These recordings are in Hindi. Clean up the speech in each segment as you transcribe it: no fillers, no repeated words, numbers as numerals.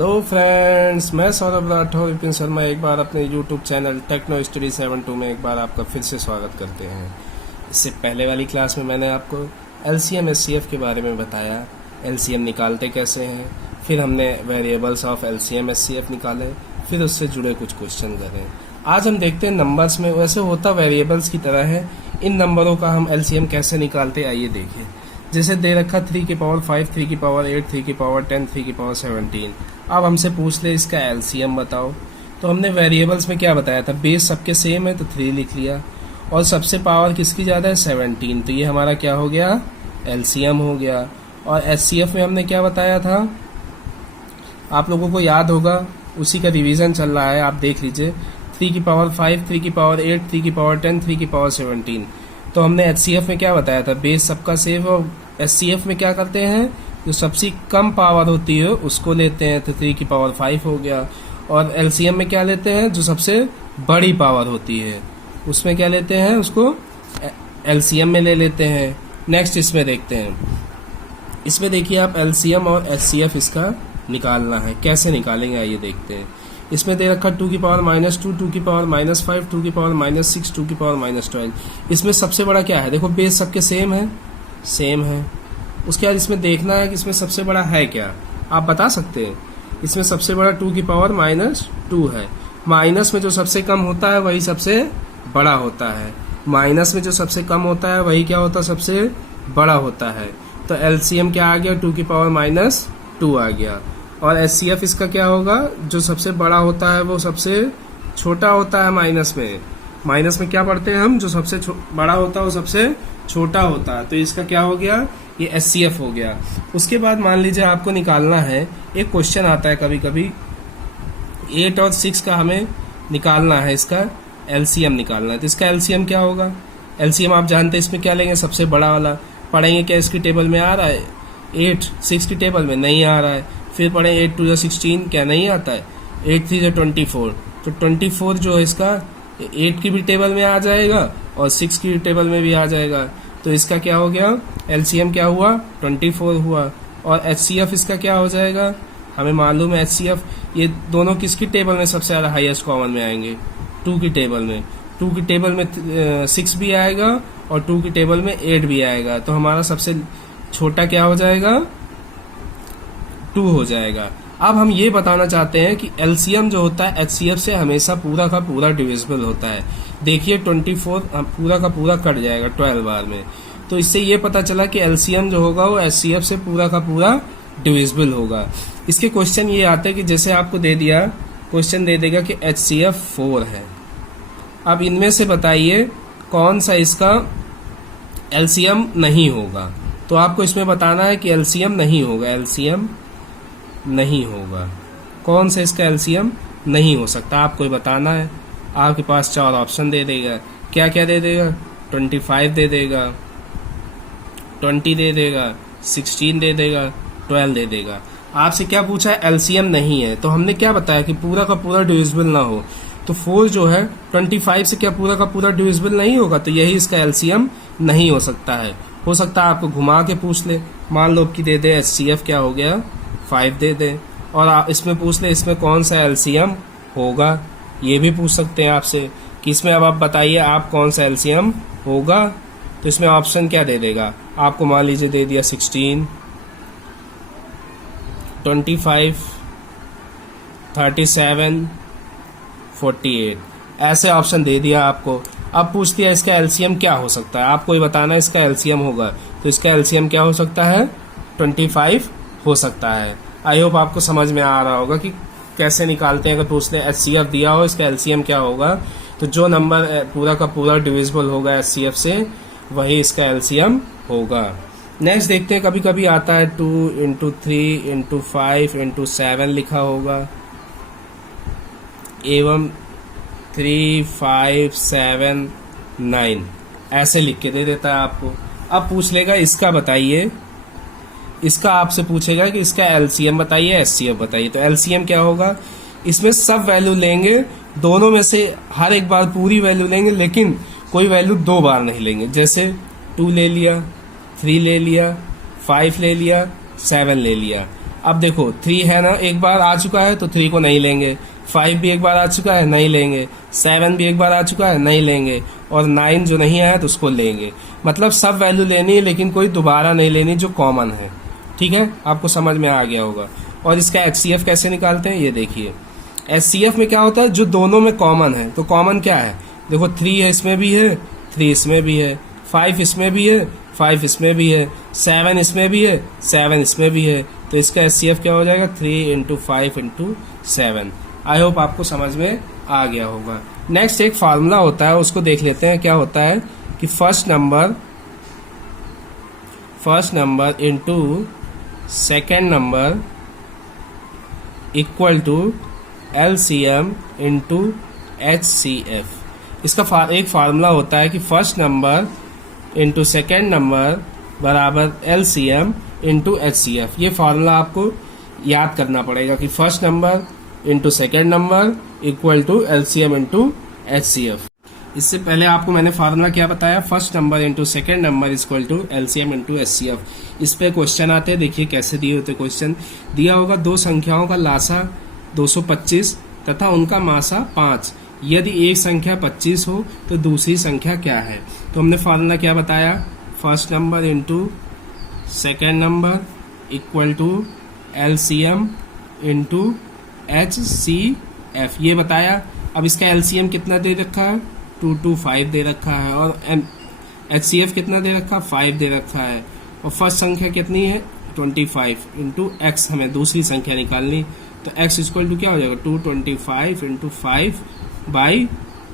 हेलो फ्रेंड्स, मैं सौरभ राठौर विपिन शर्मा एक बार अपने यूट्यूब चैनल टेक्नो स्टडी 72 में एक बार आपका फिर से स्वागत करते हैं। इससे पहले वाली क्लास में मैंने आपको एलसीएम एचसीएफ के बारे में बताया, एलसीएम निकालते कैसे हैं, फिर हमने वेरिएबल्स ऑफ एलसीएम एचसीएफ निकाले, फिर उससे जुड़े कुछ क्वेश्चन करें। आज हम देखते हैं नंबर्स में वैसे होता वेरिएबल्स की तरह है, इन नंबरों का हम एलसीएम कैसे निकालते आइए देखिए। जैसे दे रखा 3 की पावर 5, 3 की पावर 8, 3 की पावर 10, 3 की पावर 17। अब हमसे पूछ ले इसका एलसीएम बताओ, तो हमने वेरिएबल्स में क्या बताया था, बेस सबके सेम है तो 3 लिख लिया, और सबसे पावर किसकी ज़्यादा है 17, तो ये हमारा क्या हो गया एलसीएम हो गया। और एचसीएफ में हमने क्या बताया था, आप लोगों को याद होगा, उसी का रिवीजन चल रहा है, आप देख लीजिए। 3 की पावर 5, 3 की पावर 8, 3 की पावर 10, 3 की पावर 17। तो हमने एचसीएफ में क्या बताया था, बेस सबका सेम, और एचसीएफ में क्या करते हैं, जो सबसे कम पावर होती है उसको लेते हैं, तो 3 की पावर 5 हो गया। और एलसीएम में क्या लेते हैं, जो सबसे बड़ी पावर होती है उसमें क्या लेते हैं, उसको एलसीएम में ले लेते हैं। नेक्स्ट इसमें देखते हैं, इसमें देखिए आप एलसीएम और एचसीएफ इसका निकालना है, कैसे निकालेंगे आइए देखते हैं। इसमें दे रखा 2 की पावर -2, 2 की पावर -5, 2 की पावर -6, 2 की पावर -12। इसमें सबसे बड़ा क्या है, देखो बेस सबके सेम है। उसके बाद इसमें देखना है कि इसमें सबसे बड़ा है क्या, आप बता सकते हैं। इसमें सबसे बड़ा 2 की पावर -2 है। माइनस में जो सबसे कम होता है वही सबसे बड़ा होता है, माइनस में जो सबसे कम होता है वही क्या होता है, सबसे बड़ा होता है। तो एलसीएम क्या आ गया, 2 की पावर -2 आ गया। और एचसीएफ इसका क्या होगा, जो सबसे बड़ा होता है वो सबसे छोटा होता है माइनस में क्या पढ़ते हैं हम, जो सबसे बड़ा होता है वो सबसे छोटा होता है, तो इसका क्या हो गया, ये एचसीएफ हो गया। उसके बाद मान लीजिए आपको निकालना है, एक क्वेश्चन आता है कभी कभी 8 और 6 का हमें निकालना है, इसका एलसीएम निकालना है, तो इसका एलसीएम क्या होगा। एलसीएम आप जानते हैं इसमें क्या लेंगे, सबसे बड़ा वाला। पढ़ेंगे क्या इसकी टेबल में आ रहा है 8, 6 की टेबल में नहीं आ रहा है। फिर पढ़े 8 2 16, क्या नहीं आता है, 8 3 24, तो 24 जो है इसका 8 की भी टेबल में आ जाएगा और 6 की टेबल में भी आ जाएगा, तो इसका क्या हो गया एलसीएम क्या हुआ 24 हुआ। और एचसीएफ इसका क्या हो जाएगा, हमें मालूम है एचसीएफ ये दोनों किसकी टेबल में सबसे ज़्यादा हाईएस्ट कॉमन में आएंगे, 2 की टेबल में। 2 की टेबल में 6 भी आएगा और 2 की टेबल में 8 भी आएगा, तो हमारा सबसे छोटा क्या हो जाएगा 2 हो जाएगा। अब हम ये बताना चाहते हैं कि एलसीएम जो होता है एचसीएफ से हमेशा पूरा का पूरा डिविजिबल होता है। देखिए 24 पूरा का पूरा कट जाएगा 12 बार में, तो इससे ये पता चला कि एलसीएम जो होगा वो एचसीएफ से पूरा का पूरा डिविजिबल होगा। इसके क्वेश्चन ये आते हैं कि जैसे आपको दे दिया, क्वेश्चन दे देगा कि एचसीएफ 4 है, अब इनमें से बताइए कौन सा इसका एलसीएम नहीं होगा। तो आपको इसमें बताना है कि एलसीएम नहीं होगा, एलसीएम नहीं होगा, कौन सा इसका एलसीएम नहीं हो सकता, आपको बताना है। आपके पास 4 ऑप्शन दे देगा, क्या क्या दे देगा, 25 दे देगा, 20 दे देगा, 16 दे देगा, 12 दे देगा। आपसे क्या पूछा है, एलसीएम नहीं है, तो हमने क्या बताया कि पूरा का पूरा डिविजिबल ना हो, तो 4 जो है 25 से क्या पूरा का पूरा डिविजिबल नहीं होगा, तो यही इसका एलसीएम नहीं हो सकता है। हो सकता है आपको घुमा के पूछ ले, मान लो कि दे दे एचसीएफ क्या हो गया 5 दे दे, और इसमें पूछ ले इसमें कौन सा एलसीएम होगा, ये भी पूछ सकते हैं आपसे कि इसमें अब आप बताइए आप कौन सा एलसीएम होगा। तो इसमें ऑप्शन क्या दे देगा आपको, मान लीजिए दे दिया 16, 25, 37, 48, ऐसे ऑप्शन दे दिया आपको। अब पूछ दिया इसका एलसीएम क्या हो सकता है, आपको ये बताना है इसका एलसीएम होगा, तो इसका एलसीएम क्या हो सकता है 25 हो सकता है। आई होप आपको समझ में आ रहा होगा कि कैसे निकालते हैं। अगर पूछते हैं एचसीएफ दिया हो इसका एलसीएम क्या होगा, तो जो नंबर पूरा का पूरा डिविजिबल होगा एचसीएफ से वही इसका एलसीएम होगा। नेक्स्ट देखते हैं, कभी कभी आता है 2 × 3 × 5 × 7 लिखा होगा, एवं 3 5 7 9 ऐसे लिख के दे देता है आपको। अब पूछ लेगा इसका बताइए, इसका आपसे पूछेगा कि इसका एलसीएम बताइए, एचसीएफ बताइए। तो एलसीएम क्या होगा, इसमें सब वैल्यू लेंगे, दोनों में से हर एक बार पूरी वैल्यू लेंगे, लेकिन कोई वैल्यू 2 बार नहीं लेंगे। जैसे 2 ले लिया, 3 ले लिया, 5 ले लिया, 7 ले लिया, अब देखो 3 है ना, एक बार आ चुका है तो 3 को नहीं लेंगे, 5 भी एक बार आ चुका है नहीं लेंगे, 7 भी एक बार आ चुका है नहीं लेंगे, और 9 जो नहीं आया तो उसको लेंगे। मतलब सब वैल्यू लेनी है लेकिन कोई दोबारा नहीं लेनी जो कॉमन है। ठीक है, आपको समझ में आ गया होगा। और इसका HCF कैसे निकालते हैं ये देखिए। HCF में क्या होता है, जो दोनों में कॉमन है, तो कॉमन क्या है, देखो 3 है इसमें भी है, 3 इसमें भी है, 5 इसमें भी है, 5 इसमें भी है, 7 इसमें भी है, 7 इसमें भी है। तो इसका HCF क्या हो जाएगा, 3 इंटू 5 इंटू 7। आई होप आपको समझ में आ गया होगा। नेक्स्ट एक फार्मूला होता है, उसको देख लेते हैं। क्या होता है कि first number into second number equal to LCM into HCF। इसका एक फार्मूला होता है कि first number into second number बराबर LCM इंटू HCF। ये फार्मूला आपको याद करना पड़ेगा कि first number into second number equal to LCM into HCF। इससे पहले आपको मैंने फार्मूला क्या बताया, first number into second number equal to LCM into HCF। इस पे क्वेश्चन आते हैं, देखिए कैसे दिए होते क्वेश्चन। दिया होगा दो संख्याओं का लासा 225 तथा उनका मासा 5। यदि एक संख्या 25 हो तो दूसरी संख्या क्या है। तो हमने फार्मूला क्या बताया, first number into second number equal to LCM into HCF, ये बताया। अब इसका LCM कितना दे रखा है, 225 दे रखा है, और HCF कितना दे रखा है, 5 दे रखा है, और फर्स्ट संख्या कितनी है 25 इंटू x, हमें दूसरी संख्या निकालनी। तो x इक्वल टू क्या हो जाएगा, 225 इंटू 5 बाई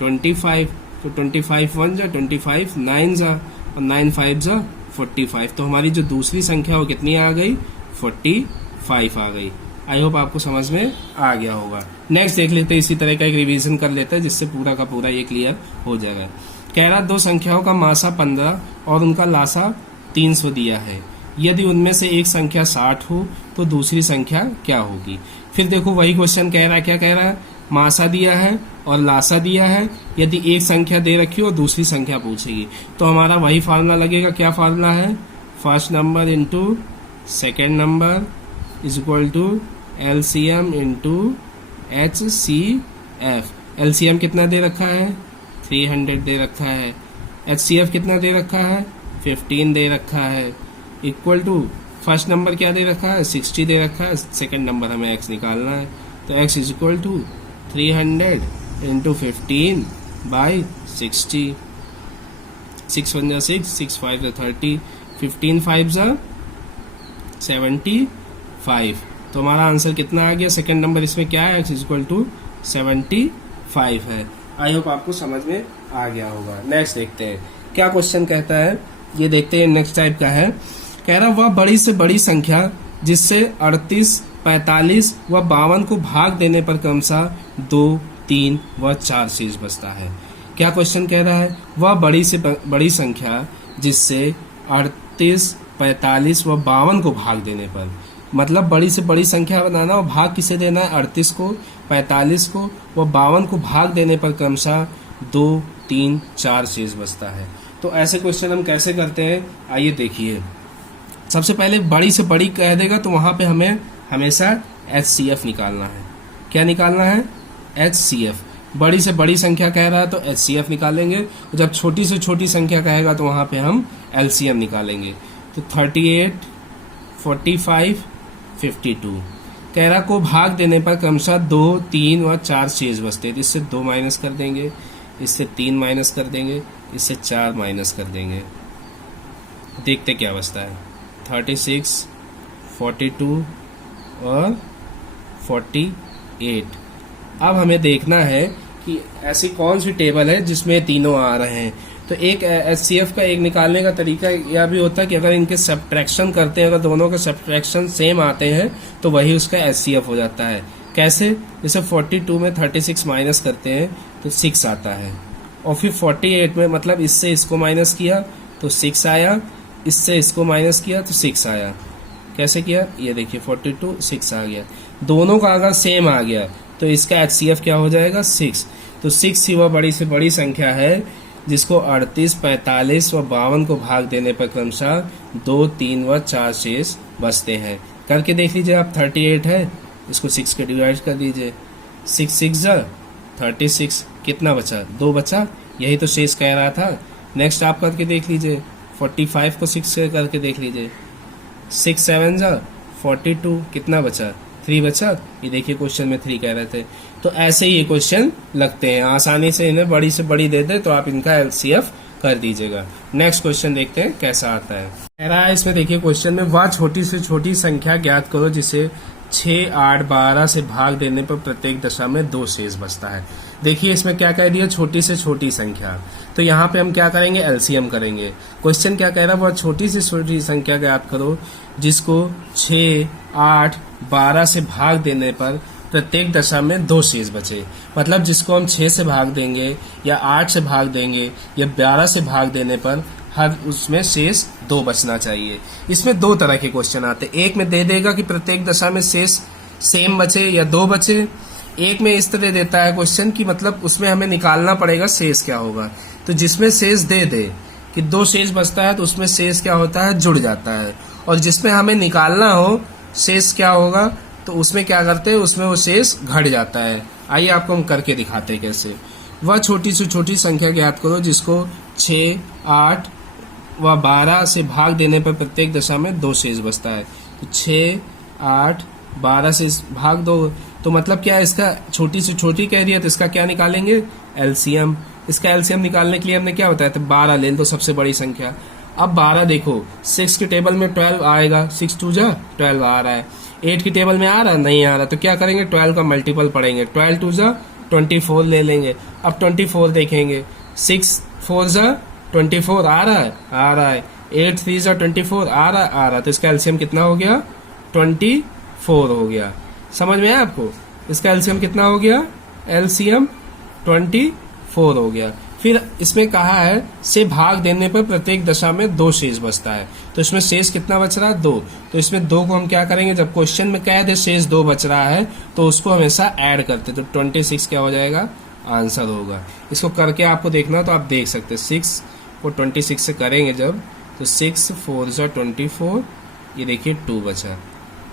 25। तो 25 1 जा 25, 9 जा, और 9 5 जा 45। तो हमारी जो दूसरी संख्या वो कितनी आ गई, 45 आ गई। आई होप आपको समझ में आ गया होगा। नेक्स्ट देख लेते हैं, इसी तरह का एक रिवीजन कर लेते हैं जिससे पूरा का पूरा ये क्लियर हो जाएगा। कह रहा दो संख्याओं का मासा 15 और उनका लासा 300 दिया है। यदि उनमें से एक संख्या 60 हो तो दूसरी संख्या क्या होगी। फिर देखो वही क्वेश्चन कह रहा है, क्या कह रहा है, मासा दिया है और लासा दिया है। यदि एक संख्या दे रखी हो और दूसरी संख्या पूछेगी तो हमारा वही फार्मूला लगेगा। क्या फार्मूला है, first number into second number is equal to LCM into HCF। LCM कितना दे रखा है, 300 दे रखा है। HCF कितना दे रखा है, 15 दे रखा है। इक्वल टू फर्स्ट नंबर क्या दे रखा है, 60 दे रखा है, सेकंड नंबर हमें x निकालना है। तो x is equal to 300 into 15 by 60। 6 1 जा 6, 6 5 जा 30, 15 5 जा 75। तो हमारा आंसर कितना आ गया, सेकंड नंबर इसमें क्या है, x इज इक्वल टू 75 है। आई होप आपको समझ में आ गया होगा। नेक्स्ट देखते हैं क्या क्वेश्चन कहता है, ये देखते हैं। नेक्स्ट टाइप का है, कह रहा वह बड़ी से बड़ी संख्या जिससे 38, 45 व 52 को भाग देने पर क्रमशः 2, 3 व 4 शेष बचता है। क्या क्वेश्चन कह रहा है, वह बड़ी से बड़ी संख्या जिससे 38, 45 व 52 को भाग देने पर, मतलब बड़ी से बड़ी संख्या बनाना और भाग किसे देना है, 38 को, 45 को व 52 को भाग देने पर क्रमशः 2, 3, 4 शेष बचता है। तो ऐसे क्वेश्चन हम कैसे करते हैं, आइए देखिए। सबसे पहले बड़ी से बड़ी कह देगा तो वहां पे हमें हमेशा HCF निकालना है। क्या निकालना है, HCF। बड़ी से बड़ी संख्या कह रहा है तो HCF निकालेंगे, और जब छोटी से छोटी संख्या कहेगा तो वहां पे हम LCM निकालेंगे। तो 38, 45, 52 कह रहा को भाग देने पर क्रमशः 2, 3 व 4 शेष बचते हैं। इससे 2 माइनस कर देंगे, इससे 3 माइनस कर देंगे, इससे 4 माइनस कर देंगे। देखते क्या बचता है, 36, 42 और 48। अब हमें देखना है कि ऐसी कौन सी टेबल है जिसमें तीनों आ रहे हैं। तो एक HCF का एक निकालने का तरीका यह भी होता है कि अगर इनके सब्ट्रैक्शन करते हैं, अगर दोनों के सब्ट्रैक्शन सेम आते हैं तो वही उसका HCF हो जाता है। कैसे, जैसे 42 में 36 माइनस करते हैं तो 6 आता है, और फिर 48 में मतलब इससे इसको माइनस किया तो 6 आया, इससे इसको माइनस किया तो 6 आया। कैसे किया, ये देखिए 42 6 आ गया। दोनों का अगर सेम आ गया तो इसका HCF क्या हो जाएगा, 6। तो 6 ही वह बड़ी से बड़ी संख्या है जिसको 38, 45 व 52 को भाग देने पर क्रमशः 2, 3 व 4 शेष बचते हैं। करके देख लीजिए आप। 38 है, इसको 6 के डिवाइड कर दीजिए। 6 6 जा 36, कितना बचा? 2 बचा। यही तो शेष कह रहा था। नेक्स्ट आप करके देख लीजिए। 45 को 6 से करके देख लीजिए। 6 7 जा 42, कितना बचा? 3 बचा। ये देखिए क्वेश्चन में 3 कह रहे थे। तो ऐसे ही ये क्वेश्चन लगते हैं। आसानी से इन्हें बड़ी से बड़ी दे दे तो आप इनका एलसीएफ कर दीजिएगा। नेक्स्ट क्वेश्चन देखते हैं कैसा आता है। कह रहा है इसमें देखिए क्वेश्चन में, वह छोटी से छोटी संख्या ज्ञात करो जिसे 6, 8, 12 से भाग देने पर प्रत्येक दशा में 2 शेष बचता है। देखिए इसमें क्या कह दिया? छोटी से छोटी संख्या। तो यहाँ पे हम क्या करेंगे? एलसीएम करेंगे। क्वेश्चन क्या कह रहा है? वह छोटी से छोटी संख्या ज्ञात करो जिसको 6, 8, 12 से भाग देने पर प्रत्येक दशा में 2 शेष बचे। मतलब जिसको हम 6 से भाग देंगे या 8 से भाग देंगे या 12 से भाग देने पर हर उसमें शेष 2 बचना चाहिए। इसमें 2 तरह के क्वेश्चन आते हैं। एक में दे देगा कि प्रत्येक दशा में शेष सेम बचे या 2 बचे। एक में इस तरह देता है क्वेश्चन कि मतलब उसमें हमें निकालना पड़ेगा शेष क्या होगा। तो जिसमें शेष दे दे कि 2 शेष बचता है तो उसमें शेष क्या होता है? जुड़ जाता है। और जिसमें हमें निकालना हो शेष क्या होगा तो उसमें क्या करते हैं? उसमें वो शेष घट जाता है। आइए आपको हम करके दिखाते हैं कैसे। वह छोटी से छोटी संख्या ज्ञात करो जिसको 6, 8 व 12 से भाग देने पर प्रत्येक दशा में 2 शेष बचता है। तो 6, 8, 12 से भाग दो तो मतलब क्या है? इसका छोटी से छोटी कह रही है तो इसका क्या निकालेंगे? एलसीएम। इसका एलसीएम निकालने के लिए हमने क्या बताया था? 12 ले लो सबसे बड़ी संख्या। अब 12 देखो 6 के टेबल में 12 आएगा। 6 2 जा 12 आ रहा है। 8 की टेबल में आ रहा? नहीं आ रहा। तो क्या करेंगे? 12 का मल्टीपल पढ़ेंगे। 12 2 जा 24 ले लेंगे। अब 24 देखेंगे। 6 4 जा 24 आ रहा है? आ रहा है। 8 3 जा 24 आ रहा है? आ रहा है। तो इसका एलसीएम कितना हो गया? 24 हो गया। समझ में आया आपको? इसका एलसीएम कितना हो गया? एलसीएम 24 हो गया। फिर इसमें कहा है से भाग देने पर प्रत्येक दशा में 2 शेष बचता है। तो इसमें शेष कितना बच रहा है? 2। तो इसमें 2 को हम क्या करेंगे? जब क्वेश्चन में कह दे शेष 2 बच रहा है तो उसको हमेशा ऐड करते। तो 26 क्या हो जाएगा? आंसर होगा। इसको करके आपको देखना तो आप देख सकते हैं। 6 को 26 से करेंगे जब तो 6 4 जा 24, ये देखिए 2 बचा।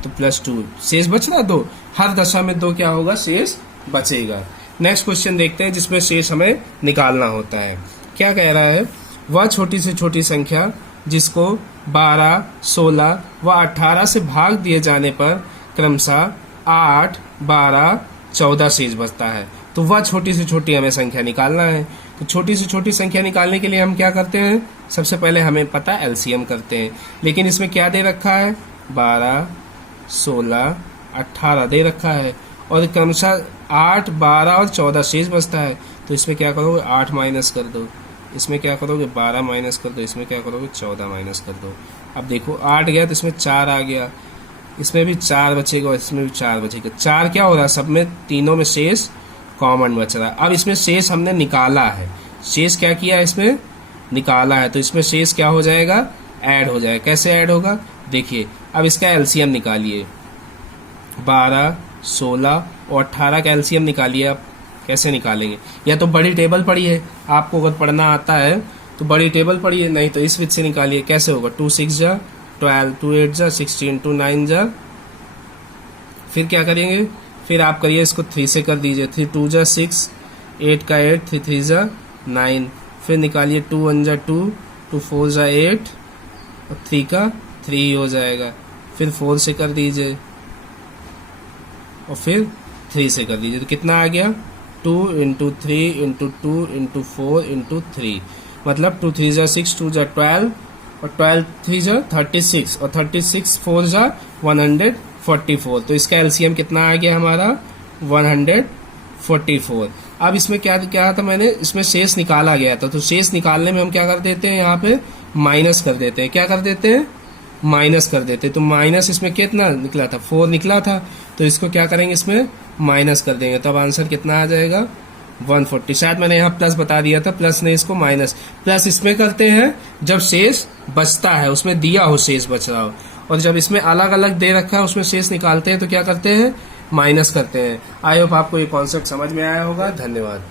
तो +2 शेष बच रहा 2। हर दशा में 2 क्या होगा? शेष बचेगा। नेक्स्ट क्वेश्चन देखते हैं जिसमें शेष हमें निकालना होता है। क्या कह रहा है? वह छोटी से छोटी संख्या जिसको 12, 16 व 18 से भाग दिए जाने पर क्रमशः 8, 12, 14 शेष बचता है। तो वह छोटी से छोटी हमें संख्या निकालना है। तो छोटी से छोटी संख्या निकालने के लिए हम क्या करते हैं? सबसे पहले हमें पता है एलसीएम करते हैं। लेकिन इसमें क्या दे रखा है? 12, 16, 18 दे रखा है और क्रमशः 8, 12 और 14 शेष बचता है। तो इसमें क्या करोगे? 8 माइनस कर दो। इसमें क्या करोगे? 12 माइनस कर दो। इसमें क्या करोगे? 14 माइनस कर दो। अब देखो 8 गया तो इसमें 4 आ गया। इसमें भी 4 बचेगा और इसमें भी 4 बचेगा। 4 क्या हो रहा है? सब में तीनों में शेष कॉमन बच रहा है। अब इसमें शेष हमने निकाला है। शेष क्या किया? इसमें निकाला है। तो इसमें शेष क्या हो जाएगा? ऐड हो जाएगा। कैसे ऐड होगा? देखिए अब इसका एलसीएम निकालिए। 12, 16 और 18 का एलसीएम निकालिए। आप कैसे निकालेंगे? या तो बड़ी टेबल पढ़िए, आपको अगर पढ़ना आता है तो बड़ी टेबल पढ़िए, नहीं तो इस विधि से निकालिए। कैसे होगा? 2 6 जा 12, 2 8 जा 16, 2 9 जा। फिर क्या करेंगे? फिर आप करिए इसको 3 से कर दीजिए। 3 2 जा 6, 8 का 8, 3 3 जा 9। फिर निकालिए 2 1 जा 2, 2 4 जा 8 और 3 का 3 हो जाएगा। फिर 4 से कर दीजिए और फिर 3 से कर दीजिए। तो कितना आ गया? 2 × 3 × 2 × 4 × 3। मतलब 2 3 जा 6, 2 जा 12 और 12 3 जा 36 और 36 4 जा 144। तो इसका एलसीएम कितना आ गया हमारा? 144। अब इसमें क्या था? मैंने इसमें शेष निकाला गया था। तो शेष निकालने में हम क्या कर देते हैं? यहाँ पे माइनस कर देते हैं। क्या कर देते हैं? माइनस कर देते। तो माइनस इसमें कितना निकला था? 4 निकला था। तो इसको क्या करेंगे? इसमें माइनस कर देंगे। तब आंसर कितना आ जाएगा? 140। शायद मैंने यहाँ प्लस बता दिया था, प्लस ने इसको माइनस। प्लस इसमें करते हैं जब शेष बचता है, उसमें दिया हो शेष बच रहा हो, और जब इसमें अलग अलग दे रखा है उसमें शेष निकालते हैं तो क्या करते हैं? माइनस करते हैं। आई होप आपको ये कॉन्सेप्ट समझ में आया होगा। धन्यवाद।